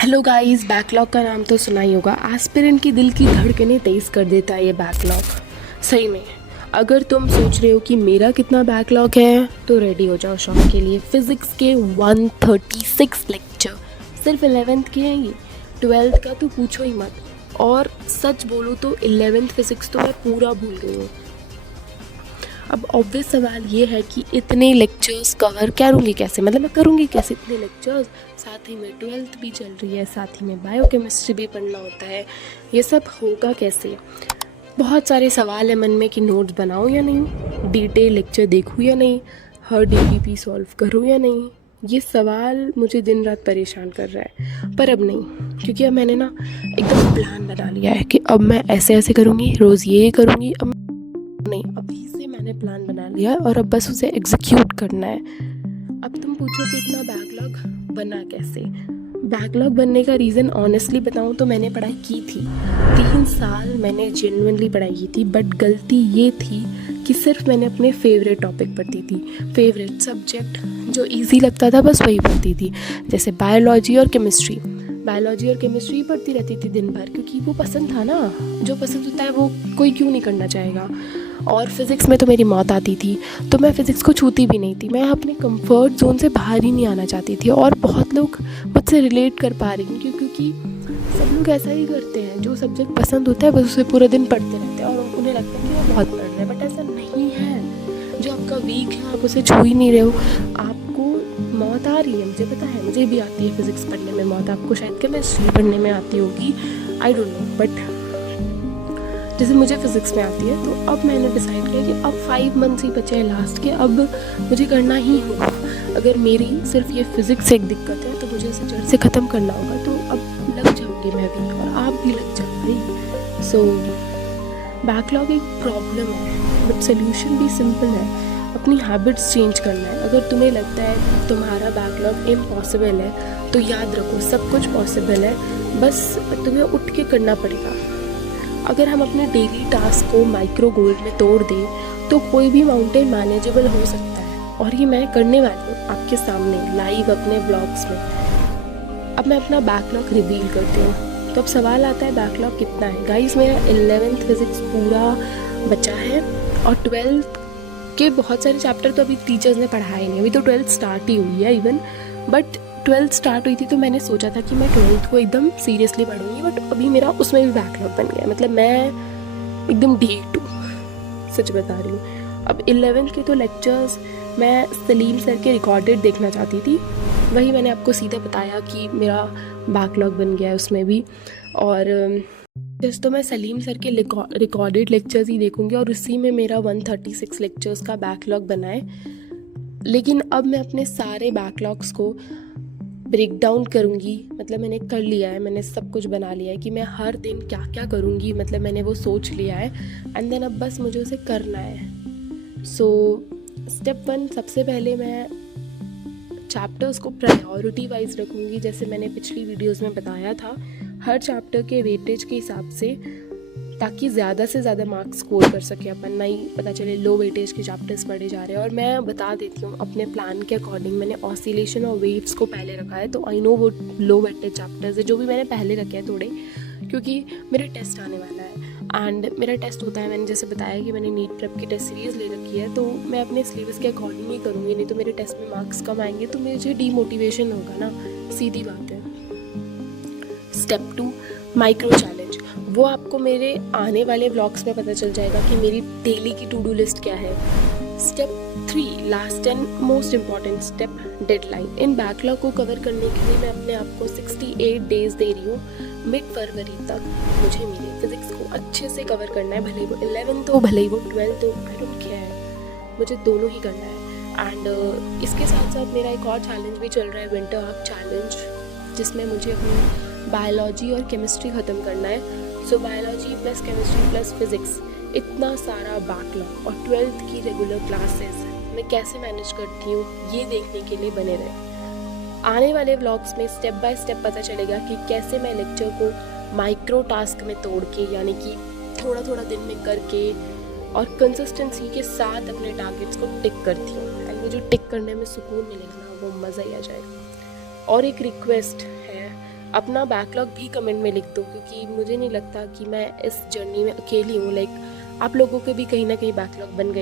Hello guys, backlog का नाम तो सुना ही होगा। एस्पिरेंट की दिल की धड़कनें तेज कर देता है ये बैकलॉग। सही में, अगर तुम सोच रहे हो कि मेरा कितना बैकलॉग है तो रेडी हो जाओ शॉक के लिए। फिज़िक्स के 136 लेक्चर सिर्फ 11th के हैं ये। 12th का तो पूछो ही मत। और सच बोलूँ तो 11th फिज़िक्स तो मैं पूरा भूल गई हूँ। अब ऑब्वियस सवाल ये है कि इतने लेक्चर्स कवर करूँगी कैसे, मतलब मैं करूँगी कैसे इतने लेक्चर्स। साथ ही में 12th भी चल रही है, साथ ही में बायोकेमिस्ट्री भी पढ़ना होता है। ये सब होगा कैसे? बहुत सारे सवाल है मन में कि नोट्स बनाऊँ या नहीं, डिटेल लेक्चर देखूँ या नहीं, हर डीटीपी सॉल्व करूँ या नहीं। ये सवाल मुझे दिन रात परेशान कर रहा है। पर अब नहीं, क्योंकि अब मैंने ना एकदम प्लान बना लिया है कि अब मैं ऐसे ऐसे करूँगी, रोज़ ये करूँगी। अब नहीं, अभी से मैंने प्लान बना लिया है और अब बस उसे एग्जीक्यूट करना है। अब तुम पूछो कि इतना बैकलॉग बना कैसे? बैकलॉग बनने का रीज़न ऑनेस्टली बताऊँ तो मैंने पढ़ाई की थी 3 साल, मैंने जेन्युइनली पढ़ाई की थी। बट गलती ये थी कि सिर्फ मैंने अपने फेवरेट टॉपिक पढ़ती थी, फेवरेट सब्जेक्ट जो इजी लगता था बस वही पढ़ती थी। जैसे बायोलॉजी और केमिस्ट्री पढ़ती रहती थी दिन भर, क्योंकि वो पसंद था ना। जो पसंद होता है वो कोई क्यों नहीं करना चाहेगा। और फिज़िक्स में तो मेरी मौत आती थी, तो मैं फ़िज़िक्स को छूती भी नहीं थी। मैं अपने कंफर्ट जोन से बाहर ही नहीं आना चाहती थी। और बहुत लोग मुझसे रिलेट कर पा रही हैं, क्योंकि सब लोग ऐसा ही करते हैं। जो सब्जेक्ट पसंद होता है बस उसे पूरा दिन पढ़ते रहते हैं और उन्हें लगता है कि वो बहुत पढ़ रहे हैं, बट ऐसा नहीं है। जो आपका वीक है आप उसे छू ही नहीं रहे हो। आपको मौत आ रही है, मुझे पता है, मुझे भी आती है फिज़िक्स पढ़ने में मौत। आपको शायद केमिस्ट्री पढ़ने में आती होगी, आई डोंट नो, बट जैसे मुझे फ़िज़िक्स में आती है। तो अब मैंने डिसाइड किया कि अब 5 मंथ्स ही बचे हैं लास्ट के, अब मुझे करना ही होगा। अगर मेरी सिर्फ ये फ़िज़िक्स से एक दिक्कत है तो मुझे उसे जड़ से ख़त्म करना होगा। तो अब लग जाऊँगी मैं भी, और आप भी लग जाओ भाई। सो बैकलॉग एक प्रॉब्लम है, बट सोल्यूशन भी सिंपल है। अपनी हैबिट्स चेंज करना है। अगर तुम्हें लगता है तुम्हारा बैकलॉग इम्पॉसिबल है तो याद रखो सब कुछ पॉसिबल है, बस तुम्हें उठ के करना पड़ेगा। अगर हम अपने डेली टास्क को माइक्रो गोल में तोड़ दें तो कोई भी माउंटेन मैनेजेबल हो सकता है। और ये मैं करने वाली हूँ आपके सामने लाइव अपने व्लॉग्स में। अब मैं अपना बैकलॉग रिवील करती हूँ। तो अब सवाल आता है बैकलॉग कितना है? गाइस, मेरा 11th फिज़िक्स पूरा बचा है और 12th के बहुत सारे चैप्टर तो अभी टीचर्स ने पढ़ाए नहीं। अभी तो 12th स्टार्ट ही हुई है इवन, बट 12th स्टार्ट हुई थी तो मैंने सोचा था कि मैं 12th को एकदम सीरियसली पढ़ूंगी, बट अभी मेरा उसमें भी बैकलॉग बन गया है। मतलब मैं एकदम ढीठ हूँ, सच बता रही हूँ। अब 11th के तो लेक्चर्स मैं सलीम सर के रिकॉर्डेड देखना चाहती थी, वही मैंने आपको सीधा बताया कि मेरा बैकलॉग बन गया है उसमें भी। और जस्ट तो मैं सलीम सर के रिकॉर्डेड लेक्चर्स ही देखूंगी और उसी में मेरा 136 लेक्चर्स का बैकलॉग बना है। लेकिन अब मैं अपने सारे बैकलॉग्स को ब्रेक डाउन करूँगी। मतलब मैंने कर लिया है, मैंने सब कुछ बना लिया है कि मैं हर दिन क्या क्या करूँगी, मतलब मैंने वो सोच लिया है। एंड देन अब बस मुझे उसे करना है। सो स्टेप 1, सबसे पहले मैं चैप्टर्स को प्रायोरिटी वाइज रखूँगी। जैसे मैंने पिछली वीडियोस में बताया था, हर चैप्टर के वेटेज के हिसाब से, ताकि ज़्यादा से ज़्यादा मार्क्स स्कोर कर सके अपन, नहीं पता चले लो वेटेज के चैप्टर्स पढ़े जा रहे हैं। और मैं बता देती हूँ अपने प्लान के अकॉर्डिंग मैंने ऑसिलेशन और वेव्स को पहले रखा है। तो आई नो वो लो वेटेज चैप्टर्स है जो भी मैंने पहले रखे हैं थोड़े, क्योंकि मेरा टेस्ट आने वाला है। एंड मेरा टेस्ट होता है, मैंने जैसे बताया कि मैंने नीट प्रेप की टेस्ट सीरीज़ ले रखी है, तो मैं अपने सिलेबस के अकॉर्डिंग ही करूँगी, नहीं तो मेरे टेस्ट में मार्क्स कम आएंगे तो मुझे डीमोटिवेशन होगा ना, सीधी बात है। Step 2, micro challenge. वो आपको मेरे आने वाले व्लॉग्स में पता चल जाएगा कि मेरी डेली की टू डू लिस्ट क्या है। Step 3, last and most important step, deadline. In backlog को कवर करने के लिए मैं अपने आप को 68 डेज दे रही हूँ। मिड फरवरी तक मुझे मेरे फिज़िक्स को अच्छे से कवर करना है, भले ही वो 11th हो भले ही वो 12th हो, आई डोंट केयर, मुझे दोनों ही करना है। एंड इसके साथ साथ मेरा एक और चैलेंज भी चल रहा है, विंटर हाफ चैलेंज, जिसमें मुझे अपनी बायोलॉजी और केमिस्ट्री ख़त्म करना है। So biology plus chemistry plus physics, इतना सारा बैकलॉग और 12th की रेगुलर क्लासेस मैं कैसे मैनेज करती हूँ, ये देखने के लिए बने रहे। आने वाले व्लॉग्स में स्टेप बाय स्टेप पता चलेगा कि कैसे मैं लेक्चर को माइक्रो टास्क में तोड़ के, यानी कि थोड़ा थोड़ा दिन में करके और कंसिस्टेंसी के साथ अपने टारगेट्स को टिक करती हूँ। एंड मुझे टिक करने में सुकून मिलेगा ना, वो मज़ा ही आ जाएगा। और एक रिक्वेस्ट है, अपना बैकलॉग भी कमेंट में लिख दो, क्योंकि मुझे नहीं लगता कि मैं इस जर्नी में अकेली हूँ। लाइक आप लोगों के भी कहीं ना कहीं बैकलॉग बन गए